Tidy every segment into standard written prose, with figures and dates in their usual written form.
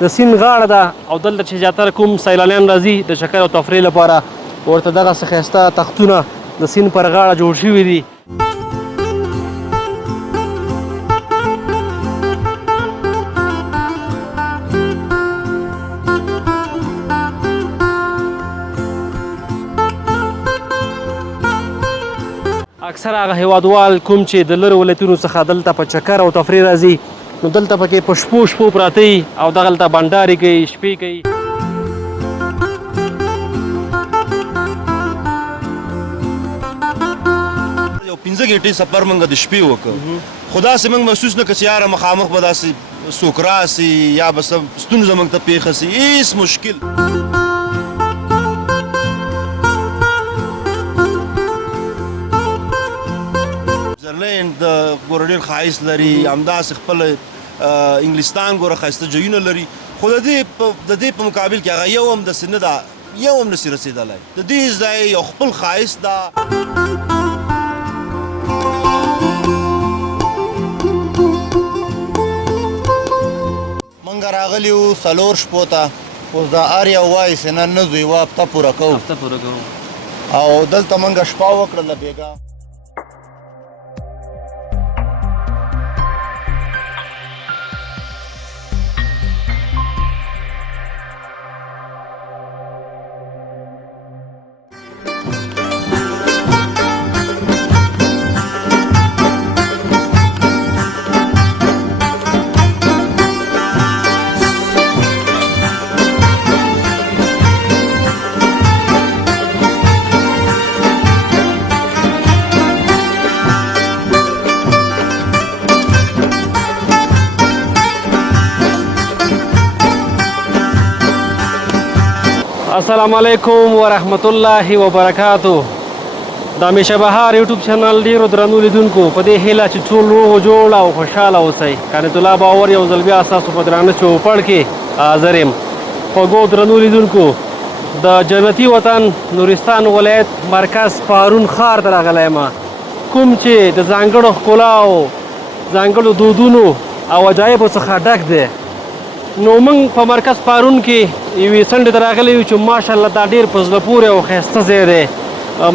د سیند غاړه ده او دلته چې زیاتره کوم سیلانیان راځي د چکر او تفریح لپاره ورته دغسې ښایسته تختونه د سیند پر غاړه جوړ شوي دي. اکثر هغه هیوادوال کوم چې د لرې ولایتونو څخه دلته په چکر او تفریح راځي نو دلته پکې په شپو شپو پراته وي او دغلته بنډارې کوي، شپې کوي. یو 15 ګنټې سفر موږ د شپې وکړ خو داسې موږ محسوس نه کړ چې یاره مخامخ به داسې څوک راسي یا به څه ستونزه موږ ته پېښه سي. هېڅ مشکل زرلینډ د ګوره ډېر ښایست لري، همداسې خپل انګلستان ګوره ښایسته ځایونه لري، خو د دې په مقابل کې هغه یو هم داسې نه ده، یو هم نسي رسېدلی. د دې ځای یو خپل ښایست ده. موږ راغلي وو 4 شپو ته، اوس دا هر یو وایي چې نن نه ځو، یوه هفته پوره کوو او دلته موږ شپه وکړله بېګا. السلام علیکم ورحمت الله وبرکاتو. د همیشه بهار یوټیوب چینل ډیرو درنو لیدونکو په دې هیله چې ټول روغ جوړ او خوشحاله اوسئ. قانت الله باور یو ځل بیا ستاسو په درانه چوپړ کې حاضر یم. خوږو درنو لیدونکو د جنتي وطن نورستان ولایت مرکز پارون ښار ته راغلی یم، کوم چې د ځانګړو ښکلاو، ځانګړو دودونو او عجایبو څخه ډک دی. نو موږ په مرکز پارون کې یوې څنډې ته راغلي یو چې ماشاءالله دا ډېر په زړه پورې او ښایسته ځای دی.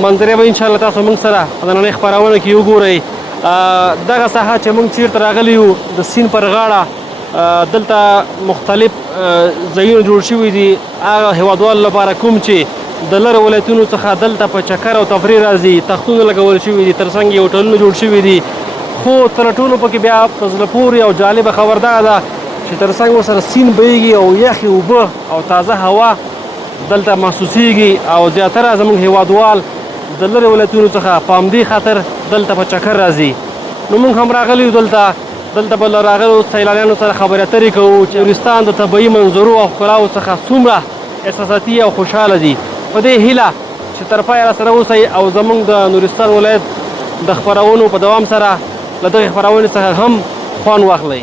منظرې به انشاءالله تاسو موږ سره په نننۍ خپرونه کې وګورئ. دغه ساحه چې موږ چیرته راغلي یو د سیند پر غاړه دلته مختلف ځایونه جوړ شوي دي هغه هیوادوالو لپاره کوم چې د لرې ولایتونو څخه دلته په چکر او تفریح راځي. تختونه لګول شوي دي، تر څنګ یې هوټلونه جوړ شوي دي، خو تر ټولو پکې بیا په زړه پورې او جالبه خبر دغه ده چې تر څنګ ورسره سیند بهیږي او یخې اوبه او تازه هوا دلته محسوسیږي او زیاتره زموږ هیوادوال د لرې ولایتونو څخه په همدې خاطر دلته په چکر راځي. نو موږ هم راغلي یو دلته به له راغلو سیلانیانو سره خبرې اترې کوو چې نورستان د طبیعي منظرو او ښکلاو څخه څومره احساساتي او خوشحاله دي. په دې هیله چې تر پایه راسره اوسئ او زموږ د نورستان ولایت د خپرونو په دوام سره له دغې خپرونې څخه هم خوند واخلئ.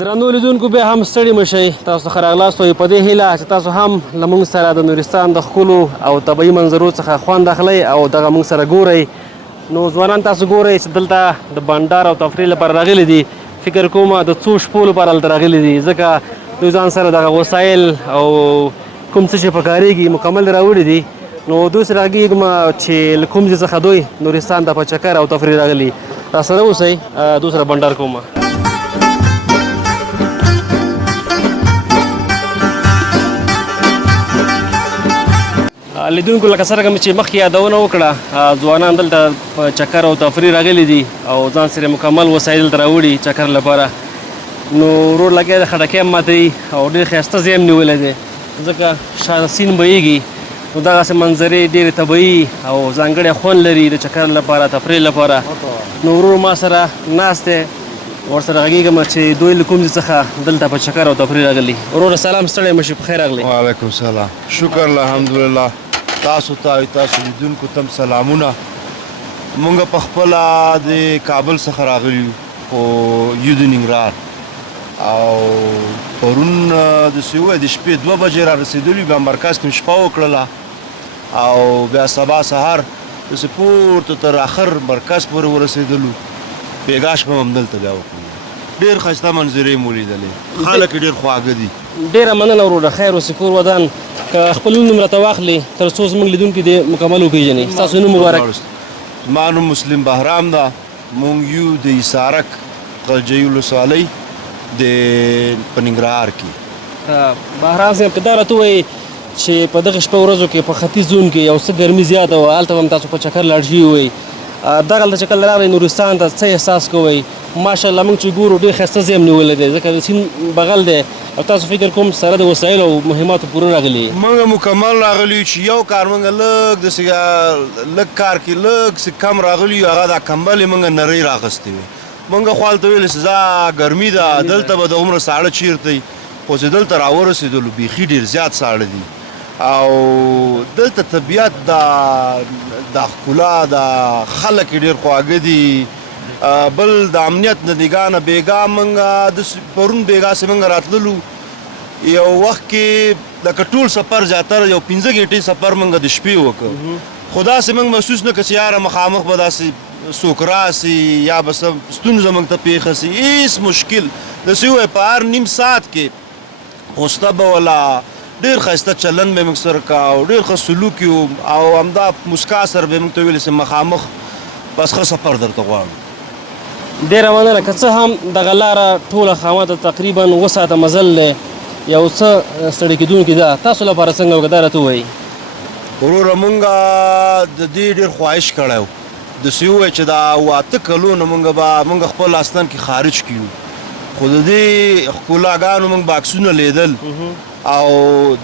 درنو لیدونکو بیا هم ستړي مه شئ، تاسو ښه راغلاست وایو په دې هیله چې تاسو هم له موږ سره د نورستان د ښکلو او طبیعي منظرو څخه خوند اخلئ او دغه موږ سره ګورئ. نو ځوانان تاسو ګورئ چې دلته د بانډار او تفریح لپاره راغلي دي. فکر کوم د څو شپو لپاره هلته راغلي دي، ځکه دوی ځان سره دغه وسایل او کوم څه چې پکارېږي مکمل راوړي دي نو دوی سره غږېږم چې له کوم ځای څخه دوی نورستان ته په چکر او تفریح راغلي راسره اوسئ دوی سره بنډار کوم لیدونکو لکه څرنګه مې چې مخکې یادونه وکړه ځوانان دلته په چکر او تفریح راغلي دي او ځان سره مکمل وسایل دلته راوړي چکر لپاره نو ورور لګیا د خټکی هم ماتوي او ډېر ښایسته ځای هم نیولی دی ځکه شاته سیند بهیږي نو دغسې منظرې ډېرې طبیعي او ځانګړی خوند لري د چکر لپاره تفریح لپاره نو ورور ما سره ناست دی ورسره غږېږم چې دوی له کوم ځای څخه دلته په چکر او تفریح راغلي وروره سلام ستړی مه شي په خیر راغلی وعلیکم سلام شکر الحمدلله تاسو ته تاسو لیدونکو تم سلامونه مونږ په خپله د کابل څخه راغلي یو په یو د ننګرهار او پرون داسې ووایه د شپې 2 بجې را رسېدلي بیا مرکز کې مې شپه وکړله او بیا سبا سهار داسې پورته تر اخر مرکز پورې ورسېدلو بېګا شپه مې همدلته بیا وکړله ډېر ښایسته منظرې مو لیدلې خلک یې ډېر خواږه دي ډېره مننه وروره خیر اوسې کور ودان که خپل نوم راته واخلې تر څو زموږ لیدونکي دې مکمل وپېژني ستاسو نوم مبارک زما نوم مسلم بهرام ده مونږ یو د ایسارک قلجۍ ولسوالۍ د په ننګرهار کې بهرام صاحب که دا راته ووایي چې په دغه شپه ورځو کې په ختیځ زون کې یو څه ګرمي زیاته وه هلته به هم تاسو په چکر لاړ شوي وئ دغلته چې کله راغئ نورستان ته څه احساس کوئ ماشاءالله موږ چې ګورو ډېر ښایسته ځای هم نیولی دی ځکه د سیند بغل دی او تاسو فکر کوم سره د وسایلو او مهماتو پوره راغلي موږ مکمل راغلي چې یو کار موږ لږ داسې لږ کار کې لږ څه کم راغلي هغه دا کمبل یې موږ نرۍ راغوستې وې موږ خو هلته ویلې چې دا ګرمي ده دلته به د عمره ساړه چیرته خو چې دلته راورسېدلو بیخي ډېر زیات ساړه دي او دلته طبیعت د ښکلا د خلک یې ډېر خواږه دي بل د امنیت نه دیګانه بېګا موږ پرون بېګا سې موږ راتللو یو وخت کې لکه ټول سفر زیاتره یو 15 ګنټې سفر موږ د شپې وکړ خو داسې موږ محسوس نه کړه چې یاره مخامخ به داسې څوک راسي یا به څه ستونزه موږ ته پېښه سي هېڅ مشکل داسې ووایه په هر نیم ساعت کې خوسته به ولا ډېر ښایسته چلند به یې موږ سره کا او ډېر ښه سلوک یو او همدا مسکا سره به یې موږ ته ویلې چې مخامخ بس ښه سفر درته غواړو ډېره مننه که څه هم دغه لاره ټوله خامته تقریبا 7 ساعته مزل دی یو څه ستړی کېدونکې ده تاسو لپاره څنګه وکړه دا راته ووایي وروره مونږ د دې ډېر خواهش کړی و داسې ووایه چې دا 8 کلونه مونږ خپل آستان کې خارج کیو خو د دې ښکلاګانو مونږ باکسونه لیدل او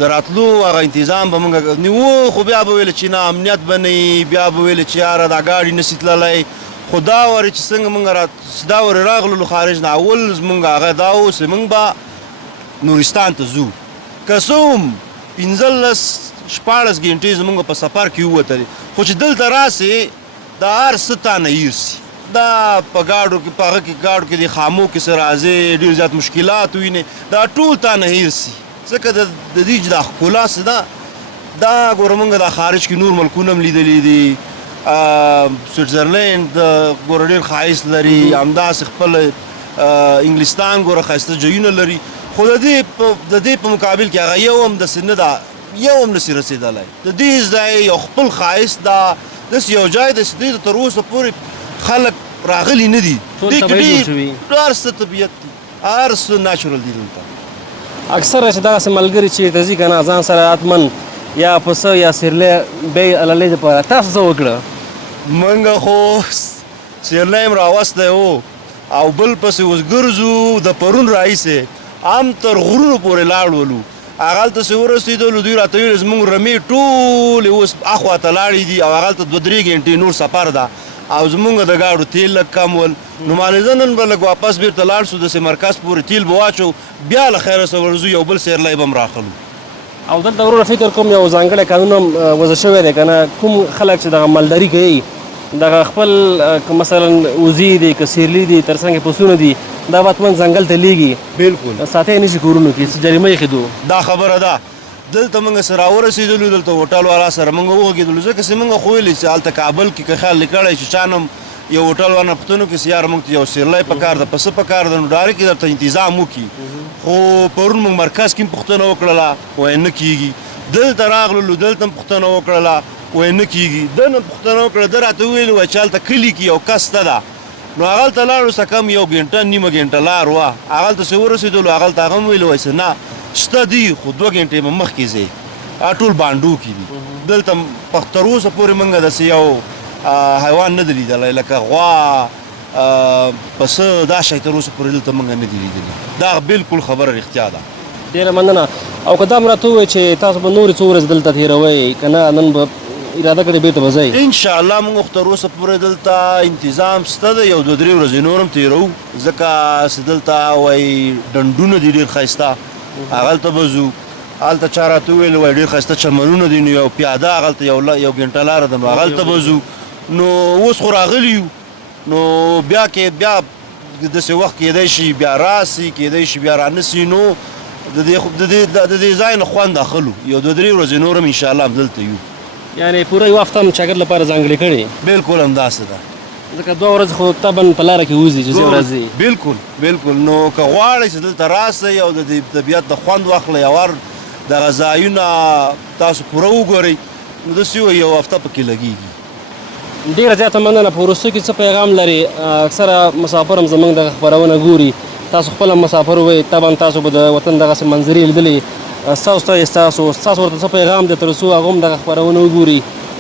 د راتلو هغه انتظام به مونږ نیوه خو بیا به ویل چې نه امنیت به نه بیا به ویل چې یاره دا ګاډي نسي تللی خو دا ورې چې څنګه مونږ دا ورې راغللو خارج نه اول زمونږ هغه دا و چې مونږ به نورستان ته ځو که څه هم 15-16 ګنټې زمونږ په سفر کې ووتلې خو چې دلته راسې دا هر څه تا نه هیر سي دا په ګاډو کې په هغه کې ګاډو کې د خامو کې څه راځې ډېر زیات مشکلات وینې دا ټول تا نه هیر سي ځکه د دې چې دا ښکلا څه ده دا ګوره مونږ دا خارج کې نور ملکونه هم لیدلي دي سویټزرلینډ ګوره ډېر ښایست لري همداسې خپل انګلستان ګوره ښایسته ځایونه لري خو د دې په مقابل کې هغه یو هم داسې نه ده یو هم نسي رسېدلی د دې ځای یو خپل ښایست ده داسې یو ځای دی چې دې ته تر اوسه پورې خلک راغلي نه دي دې کې ډېر هر څه طبیعت دي هر څه نیچرل دي دلته اکثره چې دغسې ملګري چېرته ځي که نه ځان سره حتمن یا پسه یا سیرلی بیې عللۍ دپاره تاسو څه وکړه موږ خو سیرلی هم راوستی و او بل پسې اوس ګرځو د پرون راهیسې هم تر غرونو پورې لاړولو هغلته چې ورسېدلو دوی راته ویل زموږ رمې ټولې اوس اخواته لاړې دي او هغلته 2-3 ګنټې نور سفر ده او زمونږ د ګاډو تیل لږ کم ول نو مانځه نن به لږ واپس بیرته لاړ شو داسې مرکز پورې تیل به واچو بیا له خیره سره ورځو یو بل سیرلی به هم راخلو او دلته وروره فکر کوم یو ځانګړی قانون هم وضع شوی دی که نه کوم خلک چې دغه مالداري کوي دغه خپل مثلا وزې دي که سیرلي دي تر څنګ پسونه دي دا به حتمن ځنګل ته لیږي بلکل ساتی یې نشي کورونو کې جریمه یې ښیدو دا خبره ده دلته موږ سره راورسېدلو دلته هوټل والا سره موږ وغږېدلو ځکه چې موږ خو ویلې چې هلته کابل کې که خیال کړی چې چا نه یو هوټل والا پوښتنه وکړي چې یاره موږ ته یو سیرلی پکار ده پسه پکار ده نو ډایرکټ درته انتظام وکړي خو پرون موږ مرکز کې هم پوښتنه وکړله وایي نه کېږي دلته راغللو دلته هم پوښتنه وکړله وایي نه کېږي ده نه پوښتنه وکړه ده راته وویل وایي چې هلته کلي کې یو کس ته ده نو هغلته لاړو څه کم یو ګنټه نیمه ګنټه لار وه هغلته چې ورسېدلو هغلته هغه هم ویلو وایي چې نه شته دي خو 2 ګنټې به مخکې ځئ ټول بانډو کې دي دلته تر اوسه پورې موږ داسې یو حیوان نه دی لیدلی لکه غوا پسه دا شی تر اوسه پورې دلته موږ نه دي لیدلي دا بالکل خبره رښتیا ده ډېره مننه او که دا هم راته ووایي چې تاسو به نورې څو ورځې دلته تېروئ که نه نن به اراده کړې بېرته به ځئ انشاءالله موږ خو تر اوسه پورې دلته انتظام شته ده یو 2-3 ورځې نور هم تېروو ځکه چې دلته وایي ډنډونه دي ډېر ښایسته هغلته به ځو هلته چا راته وویل وایي ډېر ښایسته چمنونه دي نو یو پیاده هغلته یو ګنټه لاره ده نو هغلته به ځو نو اوس خو راغلي یو نو بیا داسې وخت کېدی شي بیا راسي کېدی شي بیا رانسي نو د دې ځای نه خوند اخلو یو 2-3 ورځې نور هم انشاءالله همدلته یو یعنې پوره یو هفته هم چاکر لپاره ځانګړې کړې بالکل همداسې ده ځکه 2 ورځې خو طبعا په لاره کې وځي چې 2 ورځې بالکل نو که غواړئ چې دلته راسئ او د دې طبیعت د خوند واخلئ او دغه ځایونه تاسو پوره وګورئ نو داسې وایي یو هفته پکې لګېږي ډېره زیاته مننه په وروستیو کې څه پیغام لري اکثره مسافر هم زموږ دغه خپرونه ګوري تاسو خپل هم مسافر وئ طبعا تاسو به د وطن دغسې منظرې لیدلې ستاسو ته ستاسو ورته څه پیغام دی تر څو هغه هم دغه خپرونه وګوري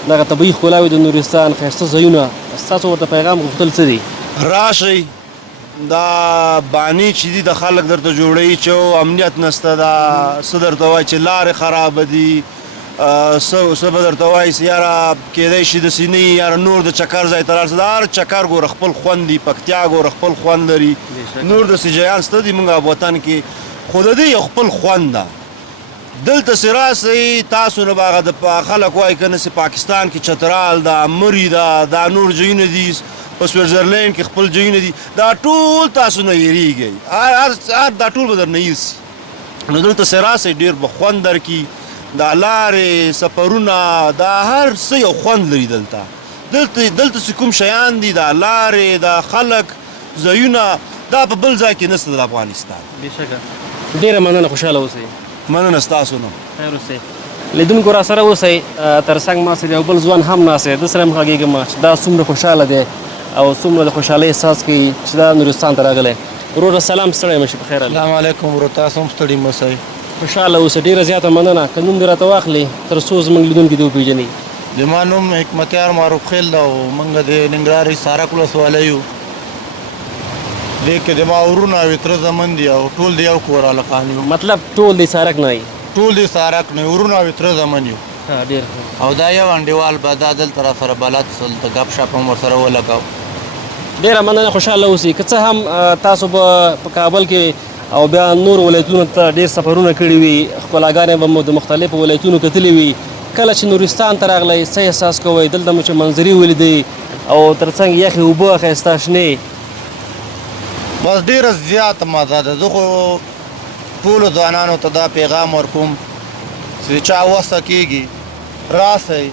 دغه طبیعي ښکلاوې د نورستان ښایسته ځایونه ستاسو ورته پیغام غوښتل څه دی راشئ دا بانې چې دي د خلک درته جوړوي چې امنیت نشته ده څه درته وایي چې لارې خرابه دي څه به درته وایي چې یاره کېدی شي داسې نه وي یاره نور د چکر ځای ته لاړ شي د هر چکر ګوره خپل خوند دي پکتیا ګوره خپل خوند لري نور داسې جیان شته دي موږ وطن کې خو د دې یو خپل خوند ده دلته چې راسئ تاسو نه به هغه د خلک وایي که نه چې پاکستان کې چترال ده مري ده دا نور ځایونه دي په سویټزرلینډ کې خپل ځایونه دي دا ټول تاسو نه ویریږئ دا ټول به درنه ایسي نو دلته چې راسئ ډېر به خوند درکړي دا لارې سفرونه دا هر څه یو خوند لري دلته چې کوم شیان دي دا لارې دا خلک ځایونه دا په بل ځای کې نشته د افغانستان بېشکه ډېره مننه خوشحاله اوسئ مننه ستاسو نه خیر اوسئ لیدونکو را سره اوسئ تر څنګ ما سره یو بل ځوان هم ناست دی ده سره هم غږېږم چې دا څومره خوشحاله دی او څومره د خوشحالۍ احساس کوي چې دا نورستان ته راغلی وروره سلام ستړی مه شي په خیر السلام علیکم ورو تاسو هم ستړي مه شئ خوشحاله اوسه ډېره زیاته مننه که نوم دې راته واخلې تر څو زموږ لیدونکي دې وپېژني زما نوم حکمتیار معروف خیل ده او موږ د ننګرهار حصارک ولسوالۍ یو دې کې زما ورونه او تره زمن دي او ټول د یو کور هلکان یو مطلب ټول د سارک نه ټول د حصارک نه ورونه او تره زمن یو ډېر او دا یو انډیوال به دا دلته را سره بلد سل د ګپ شپ هم ورسره ولګاو ډېره مننه خوشحاله اوسئ که څه هم تاسو به په کابل کې او بیا نور ولایتونو ته ډېر سفرونه کړي وي ښکلاګانې به مو د مختلفو ولایتونو کتلې وي کله چې نورستان ته راغلی څه احساس کوئ دلته مو چې منظرې ولیدئ او تر څنګ یخې اوبه ښایسته شنې بس ډېره زیاته مزه ده زه خو ټولو ځوانانو ته دا پیغام ورکوم چې چا وسه کېږي راسئ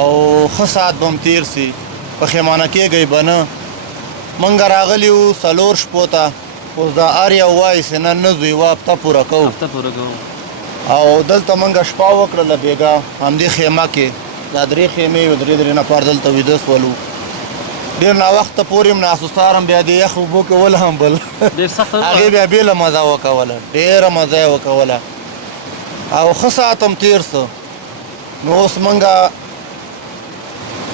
او ښه ساعت به هم تېر سي پښیمانه کېږئ به نه موږ راغلي یو 4 شپو ته اوس دا هر یو وایي چې نن نه ځو یوه هفته پوره کوو او دلته موږ شپه وکړله بېګا همدې خیمه کې دا 3 خیمې وې 3 نفر دلته ویده شولو ډېر ناوخته پورې هم ناست وستارم بیا د یخ اوبو کول هم بل هغې بیا بېله مزه وکوله ډېره مزه یې وکوله او ښه ساعت هم تېر سو نو اوس موږ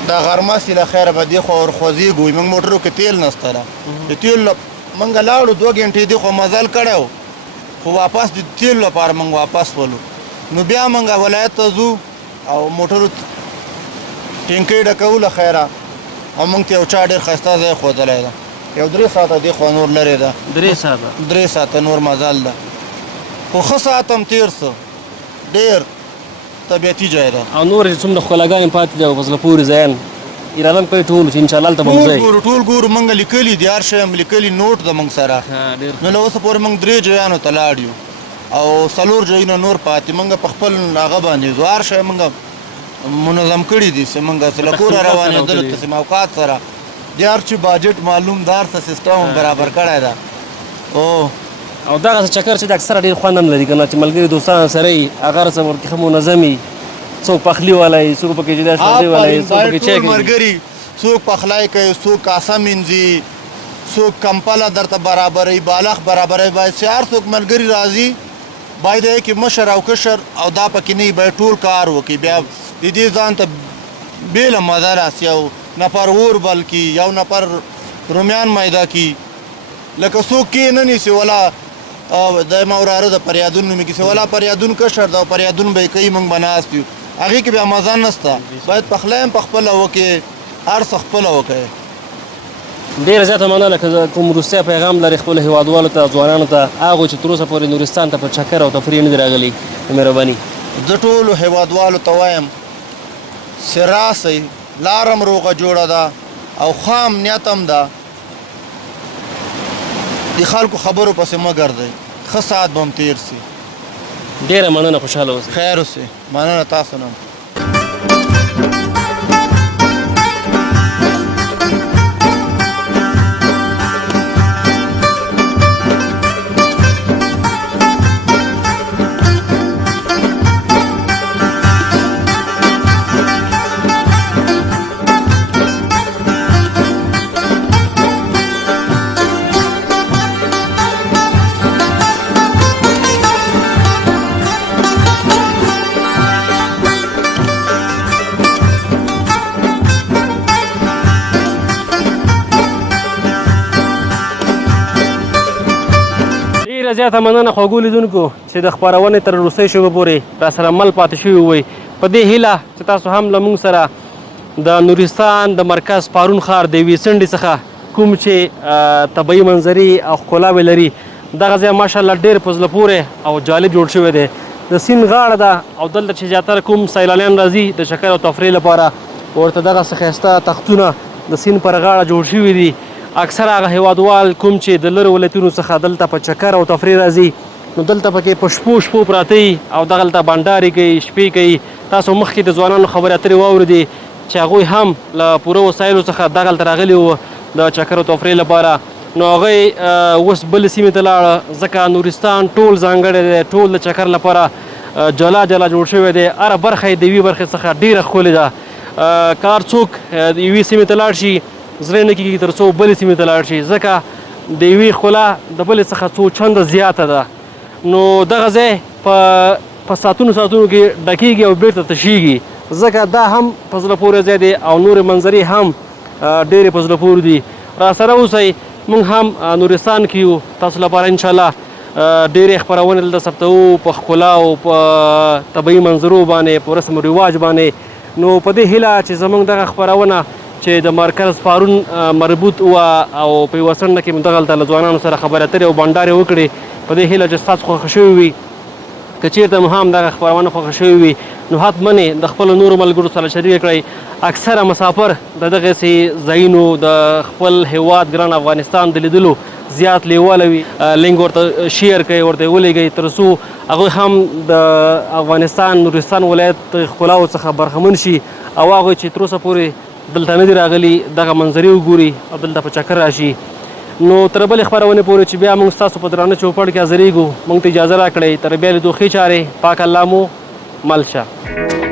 دا غرمه سي له خیره به دې خوا ورخوځېږو موږ موټرو کې تیل نشته ده د تیل موږ لاړو 2 ګنټې دې خو مزل کړی و خو واپس د تیلو لپاره موږ واپس ولو نو بیا موږ ولایت ته ځو او موټرو ټینکۍ ډکوو له خیره او موږ ته یو چا ډېر ښایسته ځای ښودلی ده یو 3 ساعته دې خوا نور لرې ده 3 ساعته نور مزل ده خو ښه ساعت هم تېر سو ډېر طبیعتي ځای ده او نور چې څومره ښکلاګانې پاتې دي او په زړه پورې ځایان اراده هم کوئ ټول چې انشاءالله هلته به هم ځئ ټول ګورو موږ لیکلي دي هر شی هم لیکلي نوټ ده موږ سره نو له اوسه پورې موږ 3 ځایانو ته لاړ یو او 4 ځایونه نور پاتې موږ په خپل هغه باندې ځو هر شی موږ منظم کړي دي چې موږ له کوره روانېدلو ته موقعات سره د هر چی باجټ معلوم دار څه سیسټم برابر کړی ده او او دغه چکر چې د اکثره ډېر خوند هم لري که نه چې ملګري دوستان سره وي هغه څه ورکې ښه منظم وي څوک پخلي والی څوک پکې جدا شړځی والی څوک پکې چای کوي ملګري څوک پخلی کوي څوک کاسه مینځي څوک کمپله درته برابروي بالښت برابروي باید چې هر څوک ملګري راځي باید یې کې مشر او کشر او دا پکې نه وي باید ټول کار وکړي بیا د دې ځان ته بېله مزه راسي یو نفر اور بل کي یو نفر رومیان میده کي لکه څوک کې نه نیسي ولا د ما وراره د پریادون نومې کیسې ولا پریادون کشر ده او پریادون به یې کوي موږ به ناست یو هغې کې بیا مزه نشته باید پخلی هم پخپله وکړې هر څه خپله وکړې ډېره زیاته مننه که کوم وروستی پیغام لري خپلو هېوادوالو ته ځوانانو ته هغو چې تر اوسه پورې نورستان ته په چکر او تفریح نه دي راغلي مهرباني زه ټولو هېوادوالو ته وایم چې راسئ لار هم روغه جوړه ده او ښه امنیت هم ده د خلکو خبرو پسې مه ګرځئ ښه ساعت به هم تېر سي ډېره مننه خوشحاله اوسئ خیر اوسئ مننه تاسو نه ډېره زیاته مننه خوږو لیدونکو چې د خپرونې تر وروستۍ شېبې پورې راسره مل پاتې شوي وئ په دې هیله چې تاسو هم له موږ سره د نورستان د مرکز پارون ښار د یوې څنډې څخه کوم چې طبیعي منظرې او ښکلاوې لري دغه ځای ماشاءالله ډېر په زړه پورې او جالب جوړ شوی دی د سیند غاړه ده او دلته چې زیاتره کوم سیلانیان راځي د چکر او تفریح لپاره ورته دغسې ښایسته تختونه د سیند پر غاړه جوړ شوي دي اکثر هغه هیوادوال کوم چې د لرو ولایتونو څخه دلته په چکر او تفریح راځي نو دلته پکې په شپو پراته وي او دغلته بانډارې کوي شپې کوي تاسو مخکې د ځوانانو خبرې اترې واورېدې چې هغوی هم له پوره وسایلو څخه دغلته راغلي وو د چکر او تفریح لپاره نو هغوی اوس بلې سیمې ته لاړه ځکه نورستان ټول ځانګړی دی ټول د چکر لپاره جلا جلا جوړ شوی دی هره برخه یې د یوې برخې څخه ډېره ښکلې ده که هر څوک د یوې سیمې ته لاړ شي زړه نه کېږي تر څو بلې سیمې ته لاړ شي ځکه د یوې ښکلا د بلې څخه څو چنده زیاته ده نو دغه ځای په ساعتونو کې ډکېږي او بېرته تشېږي ځکه دا هم په زړه پورې ځای دی او نورې منظرې هم ډېرې په زړه پورې دي راسره اوسئ موږ هم نورستان کې یو تاسو لپاره انشاءالله ډېرې خپرونې دلته ثبتوو په ښکلاو په طبیعي منظرو باندې په رسم و رواج باندې نو په دې هیله چې زموږ دغه خپرونه چې د مرکز پارون مربوط وه او په یوه څنډه کې مو دغلته له ځوانانو سره خبرې اترې او بانډارې وکړې په دې هیله چې ستاسو خوښه شوې وي که چېرته مو هم دغه خپرونه خوښه شوې وي نو حتما د خپلو نورو ملګرو سره شریکه کړئ اکثره مسافر د دغسې ځایونو د خپل هیواد ګران افغانستان د لیدلو زیات لیواله وي لینک ورته شیر کوئ ورته یې ولېږئ تر څو هغوی هم د افغانستان نورستان ولایت ښکلاو څخه برخمن شي او هغوی چې تر اوسه پورې دلته نه دي راغلي دغه منظرې وګوري او دلته په چکر راشي نو تر بلې خپرونې پورې چې بیا موږ ستاسو په درانه چوپړ کې حاضرېږو موږ ته اجازه راکړئ تر بیا لیدو ښې چارې پاک الله مو مل شه